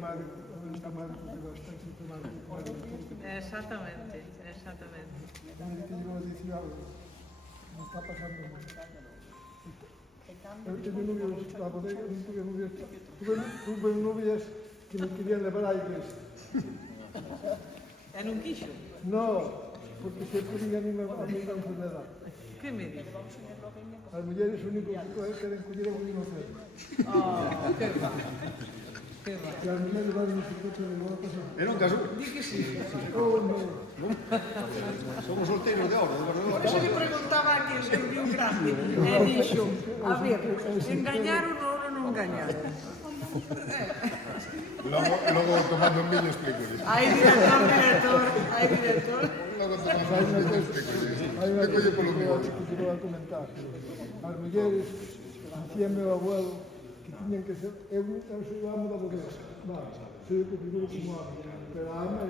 madre que bastante tu madre. Exactamente, exactamente. Que yo decía algo, me está pasando mucho. He tenido novios, la bodega, tuve novias que me querían llevar a la iglesia. E non quixo? No, porque se podían a mí la enfermedad. Que me di? As mulleres o único que queren coller é un inocente. Que va. Que va. E as mulleres van no secreto de boa cosa. Era un caso. Di que sí. Oh, no. Somos solteiros de ahora. Por eso le preguntaba a quen se viu grande. E dixo, a ver, engañaron ou non engañaron? Logo tomando un viño explico. Aí director, aí director. Logo tomando un viño explico. Hai unha cosa que quiero comentar. As mulleres, dicía meu abuelo, que tiñan que ser... Eu soy o amo da bodega. Vale, soy o que figuro como amo. Pero a ama